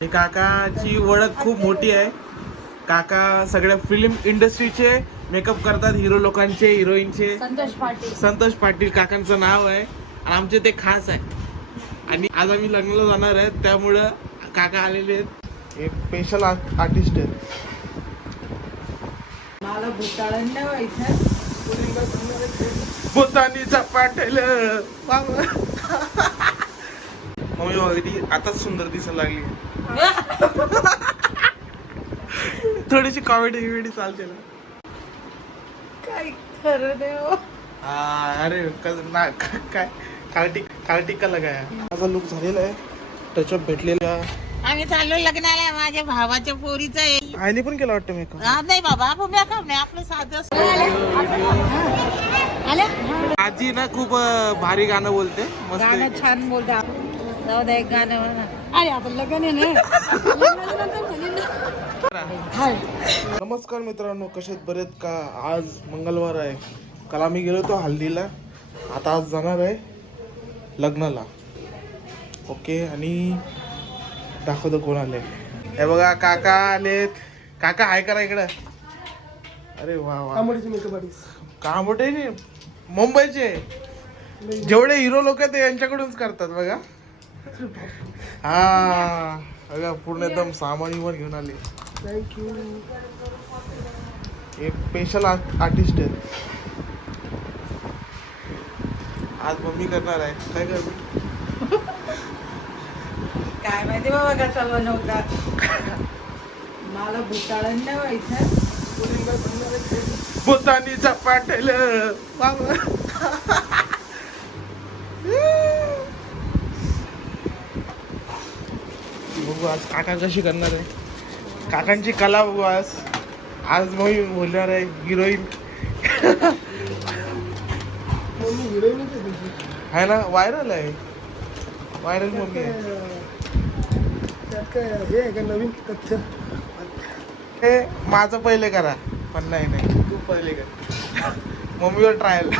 काकाची ओळख खूप मोठी आहे. काका सगळ्या फिल्म इंडस्ट्रीचे मेकअप करतात, हिरो लोकांचे, हिरोईनचे. संतोष पाटील काकांचं नाव आहे आणि आमचे ते खास आहे. आणि आज आम्ही लग्नाला जाणार आहे, त्यामुळं काका आलेले आहेत. एक स्पेशल आर्टिस्ट आहेत. मला भूताळण व्हायचं भूतानीचा पाटील मम्मी वगैरे आताच सुंदर दिसायला लागली. थोडीशी कॉमेडी विमेडी चालते ना. काय खरं नाही हो. अरे काय काल टिक्का लगाया. माझा लुक झालेला आहे, टचअप भेटलेला. आम्ही चाललो लग्नाला, माझ्या भावाच्या पोरीचं आहे. आईने पण केला वाटतं मेकअप. नाही बाबा, आपण मेकअप नाही, आपलं साधं आजी ना खूप भारी गाणं बोलते, मस्त आहे. गाणं छान बोलता. जाऊ दे, एक गाणं म्हणा. अरे आपण लग्न आहे ना. नमस्कार मित्रांनो, कसे आहेत? बरेत का? आज मंगळवार आहे. काल आम्ही गेलो होतो हल्दीला, आता आज जाणार आहे लग्नाला. ओके, आणि दाखवतो कोण आले. हे बघा, काका आलेत. काका हाय करा इकडं. अरे वा वा, कांबोटे मुंबईचे जेवढे हिरो लोक आहेत ते यांच्याकडूनच करतात बघा. हा बघा, पूर्ण एकदम सामान विमान घेऊन आले. थँक्यू. एक स्पेशल आर्टिस्ट आहेत. आज मम्मी करणार आहे. काय करते काय माहिती बाबा कसा बनवता. मला भूताळण व्हायचं. भूतानीचा पाटील बघू आज काका कशी करणार आहे. काकांची कला बघू आज. आज मम्मी बोलणार आहे हिरोईन आहे ना. व्हायरल आहे, व्हायरल मम्मी आहे. नवीन तथ्य हे माझं पहिले करा, पण नाही तू पहिले कर. मम्मीवर ट्रायल.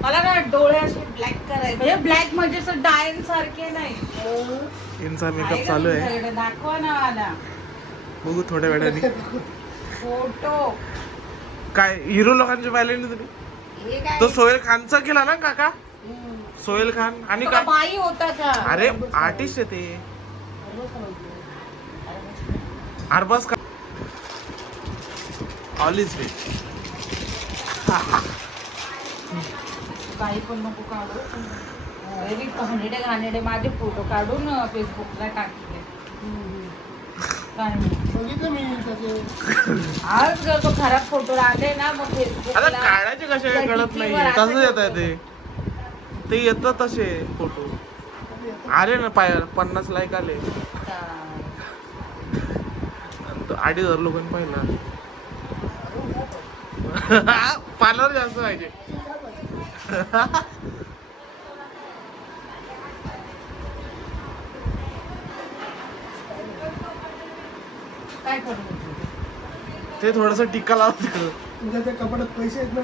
मला ना डोळे असे ब्लॅक करायचे, म्हणजे ब्लॅक म्हणजे असं डायन सारखे नाही. यांचा मेकअप चालू आहे. तुमच्याकडे दाखवा ना मला बघू थोड्या वेळाने. फोटो. काय हिरो लोकांचे पाहिले ना तुम्ही? हे काय? तो सोहेल खानचा केला ना काका. सोहेल खान आणि तो काय बाई होता का? अरे आर्टिस्ट आहे ते. अरबाज खान ऑल इज वेल. बाई पण नको काढू. अरे घाणेरडे घाणेरडे माझे फोटो काढून फेसबुकला टाकले. काय नाही. बघितलं मी त्याचे. आज जर तो खराब फोटो आले ना, मग आता फेसबुकला काढायचे कसे कळत नाही. त्या तसं DP येत आहे ते येतात तसे फोटो. आले ना 50 लाईक आले. 2,500 लोकांनी पाहिला. पार्लर जास्त पाहिजे. काय करू? ते थोडस टिक्का लावत. तुझ्या त्या कपाटात पैसे आहेत ना.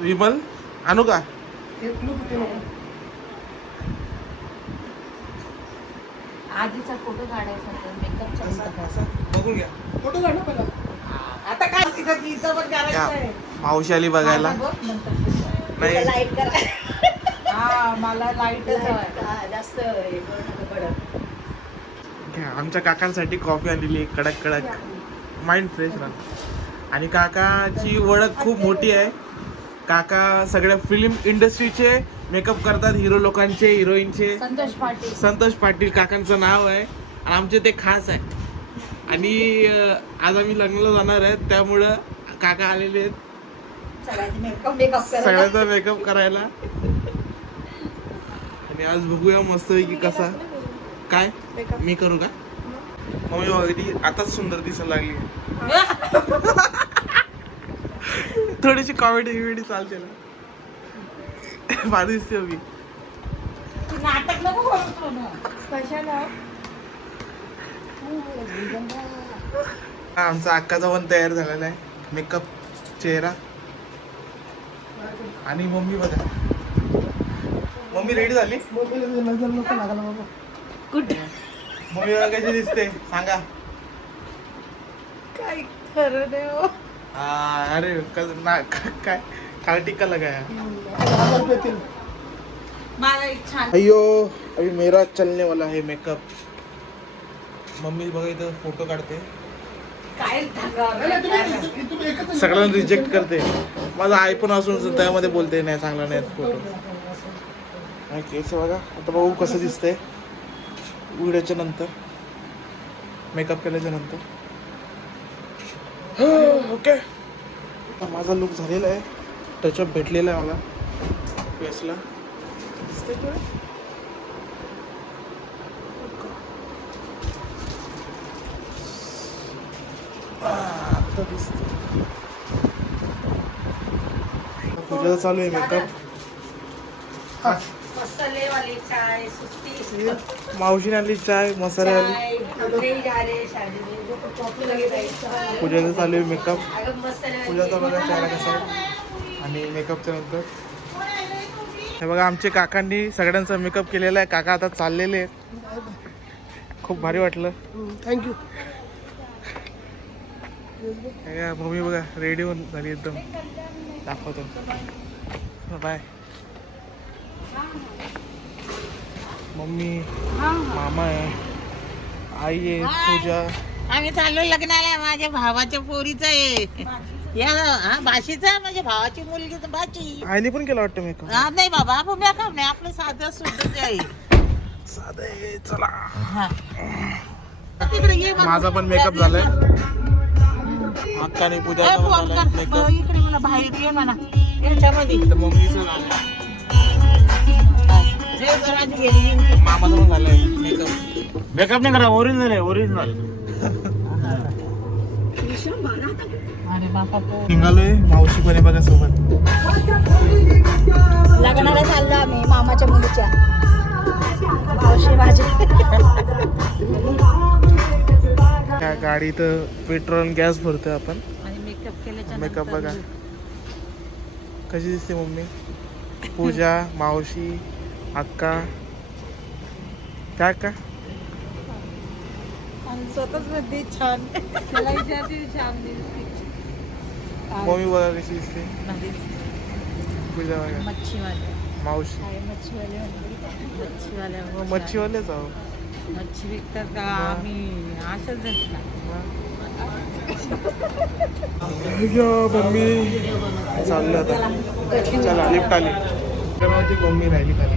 विमल आणू का? एक नको ते नको. आधीचा फोटो काढायचा होता, मेकअपचा. बघून घ्या. फोटो काढ ना पहिला. आता काय तिचं तिचं पण करायचं आहे. मावशी आली बघायला. माझं बघ, नंतर नाही लाईट करा. हा, मला लाईटच हवंय. जास्त हे करू नका कडक. घ्या, आमच्या काकांसाठी कॉफी आणलेली कडक कडक. माइंड फ्रेश राहतं. आणि काकाची ओळख खूप मोठी आहे. काका सगळ्या फिल्म इंडस्ट्रीचे मेकअप करतात, हिरो लोकांचे, हिरोईनचे. संतोष पाटील काकांचं नाव आहे आणि आमचे ते खास आहे. आणि आज आम्ही लग्नाला जाणार आहे, त्यामुळं काका आलेले आहेत सगळ्यांचा मेकअप करायला. आणि आज बघूया मस्तपैकी कसा. काय मी करू का? मम्मी वगैरे आताच सुंदर दिसायला लागली. थोडीशी कॉमेडी विमेडी चालते ना. भारी दिसते मी. नाटक नको करू ना. कशाला? आमचा अक्काचा पण तयार झालेला आहे मेकअप. चेहरा. आणि मम्मी बघा, मम्मी रेडी झाली. मोबाईल नजर नको लागायला बाबा. कुठे मम्मी बघा कशी दिसते सांगा. काय खरं नाही हो. अरे काय काल टिक्का लगाया. 1000 रुपये तेल. मला एक छान अयो अभी मेरा चलने वाला है मेकअप. मम्मी बघा इथं फोटो काढते, काय धागा नाही, तुम्ही एकच सगळ्यांना रिजेक्ट करते. माझा आयफोन असून सुद्धा त्यामध्ये बोलते नाही चांगला नाही फोटो. केस बघा आता बघू कसं दिसतंय व्हिडिओच्या नंतर, मेकअप केल्याच्या नंतर. ओके माझा लुक झालेला आहे, टचअप भेटलेला आहे मला फेसला. दिसतंय का? आता दिसतंय. पूजा चालू आहे मेकअप. मसालेवाली चाय सुस्ती मावशीने आणली चाय मसाल्यावाली. चाय नहीं जा रहे शादी में जो कॉफी लगे जाए. पूजाचं चालू आहे मेकअप. अगं मसालेवाली पूजाचा बघा चेहरा कसा आहे. आणि मेकअपच्या नंतर हे बघा आमचे काकांनी सगळ्यांचा मेकअप केलेला आहे. काका आता चाललेले आहेत. खूप भारी वाटलं. थँक्यू. मम्मी बघा रेडी होऊन झाली एकदम. दाखवतो बाय. मम्मी मामा आहे, आई आहे, पूजा. आम्ही चाललो लग्नाला. माझ्या भावाच्या पोरीचं आहे या भाषेचा. माझ्या भावाची मुलगी तर बाची. आईने पण केला वाटतं मेकअप. नाही बाबा आपण मेकअप नाही, आपलं साधं सुद्धा आहे. साधं आहे. चला हा. तिकडे ये मग. माझा पण मेकअप झालाय. अक्काने पूजा फोन कर. मेकअप. इकडे मला बाहेर ये म्हणा याच्यामध्ये. मम्मीचं झालं, रेवदराची गेली. मामाचं पण झालंय मेकअप. मेकअप नाही करा, ओरिजिनल आहे ओरिजिनल. अरे बापा पो. निघालोय. मावशी पण आहे बघा सोबत. लग्नाला चाललो आम्ही मामाच्या मुलीच्या. मावशी माझी. त्या गाडीत पेट्रोल आणि गॅस भरतोय आपण. आणि मेकअप केल्याच्या मेकअप नंतर बघा कशी दिसते मम्मी. पूजा, मावशी, अक्का. काय अक्का? आणि स्वतःच मध्ये छान. मला विचारते छान दिसते. मम्मी बघा कशी दिसते. पूजा बघा, मच्छीवाले मावशी. मच्छीवाले मच्छीवालेच आहो. मच्छी विकतात का? आम्ही असंच घेतला. मम्मी चाललं आता. चला लिफ्ट आली. माझी मम्मी राहिली खाली.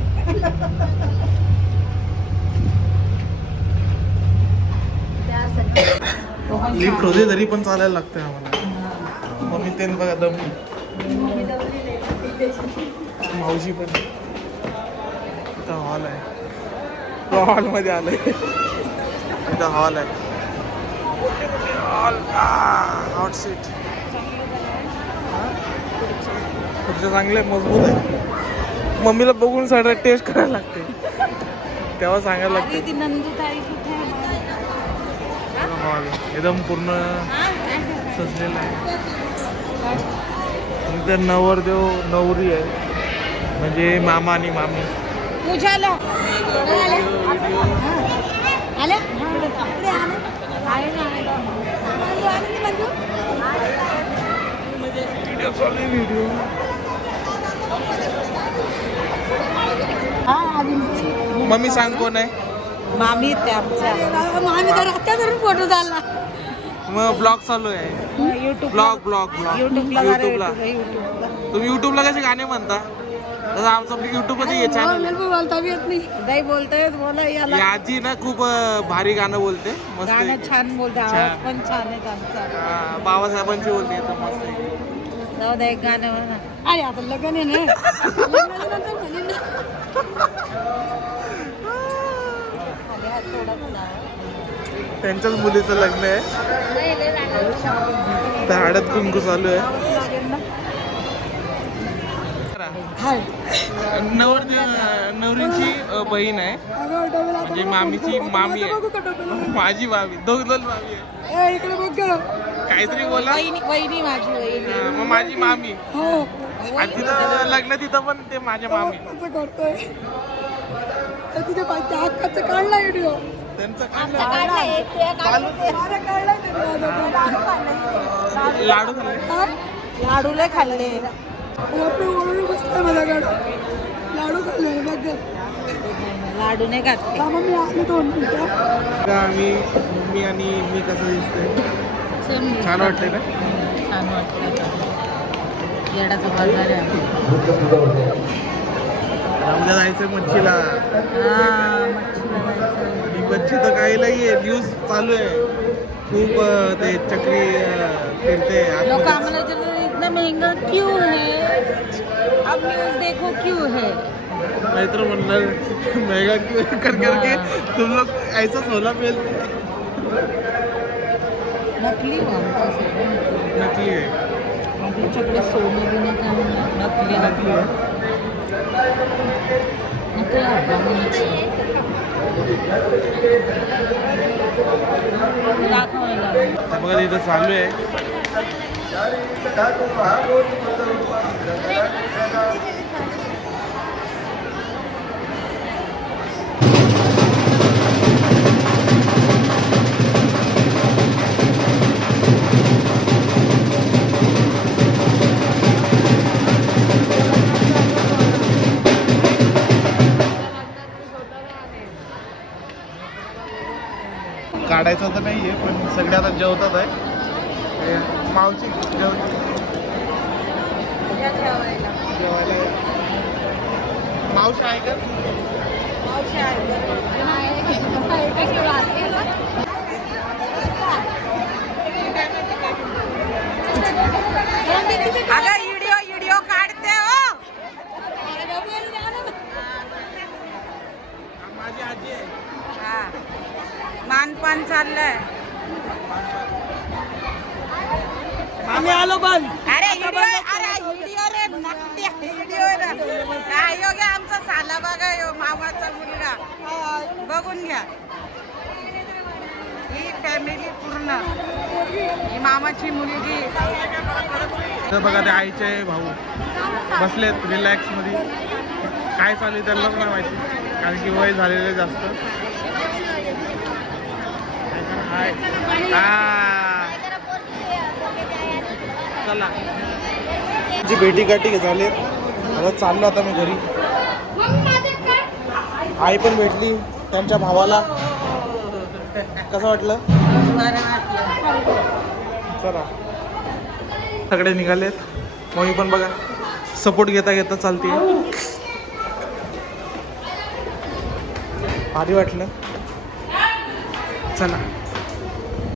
लिफ्ट होते तरी पण चालायला लागतंय आम्हाला. मम्मी ते बघा दमली. मावशी पण. इथं हॉल आहे. तो हॉलमध्ये आलंय. इथं हॉल आहे. Hall hot seat. खुर्च्या चांगले मजबूत आहे. मम्मीला बघून सगळं टेस्ट करायला लागते, तेव्हा सांगायला लागते. ती नंदूताई कुठे हॉल एकदम पूर्ण सजलेला आहे. इथे नवरदेव नवरी आहे, म्हणजे मामा आणि मामी. पूजाला आल्या व्हिडिओ चालू आहे. व्हिडिओ मम्मी सांग कोण आहे. मामी त्या आमच्या फोटो झाला. मग ब्लॉग चालू आहे. युट्यूब ब्लॉग ब्लॉग ब्लॉग युट्यूबला युट्यूबला. तुम्ही युट्यूबला कसे गाणे म्हणता तसं आमचं युट्यूबमध्ये हे चॅनल. बोलता बी येत नाही. नाही बोलताय बोला याला. ही आजी ना खूप भारी गाणं बोलते. मस्त गाणं आहे. छान बोलते. छान. आवाज पण छान आहे त्यांचा. बाबासाहेबांची बोलते तर मस्त आहे. जाऊ दे एक गाणं म्हणा. अरे आता लग्न आहे ना. लग्नाच्या नंतर म्हणेन ना. खाली हात थोडा थोडा. त्यांच्याच मुलीचं लग्न आहे. तर हळद कुंकू चालू आहे. नवरीची बहीण आहे, म्हणजे मामीची मामी आहे. माझी मामी. दोन मामी आहे. इकडे बघ. काहीतरी बोला. वहिनी माझी वहिनी. मग माझी मामी. हो आणि तिथं लग्न तिथं पण ते माझ्या मामी. असं करतोय तिथे त्या हक्काचं काढला व्हिडिओ. त्यांचं लाडू लाडू लय खाल्ले. ओरडू बसतोय माझ्याकडे. लाडू खाल्ले बघ. लाडू नाही खात मी आले 2 मिनिटं. आम्ही मम्मी आणि मी कसं दिसतंय छान वाटतंय ना. छान वाटतं. येडाचा बाजार आहे. उद्या जायचंय मच्छीला. ही मच्छी तर काही नाहीये. न्यूज चालू आहे खूप. ते चक्री फिरते लोग आतमध्ये. आम्हाला इतना महंगा क्यों है, अब न्यूज देखो क्यों है. नाहीतर म्हणणार महंगा क्यों है कर करके तुम लोग ऐसाच होला पेल. नकली हो आमचं सगळं. नकली आहे. आमच्याकडे सोनं बी नाही काय नकली नकली आहे. नको दाखवायला. आता बघा इथं चालू आहे. काढायचं तर नाहीये पण सगळे आता जेवतात आहे. मावशी जेवायला मावशी आहे का. अगं व्हिडिओ काढते हो. माझी आजी आहे. हा मानपान चाललंय. आम्ही आलो पण अरे व्हिडिओ रे नकटी व्हिडिओ रे. हा योग्य आमचा साला बघा यो मामाचा मुलगा. बघून घ्या. ही फॅमिली पूर्ण. ही मामाची मुलगी. तर बघा ते आईचे भाऊ बसलेत रिलॅक्स मध्ये. काय चालू आहे त्यांना पण माहिती कारण की वय झालेलं जास्त. चला जी भेटी गाठी झालेत. आता चाललो आता मी घरी. आई पण भेटली त्यांच्या भावाला. कसं वाटलं. चला सगळे निघालेत. मम्मी पण बघा सपोर्ट घेता घेता चालते. भारी वाटलं. चला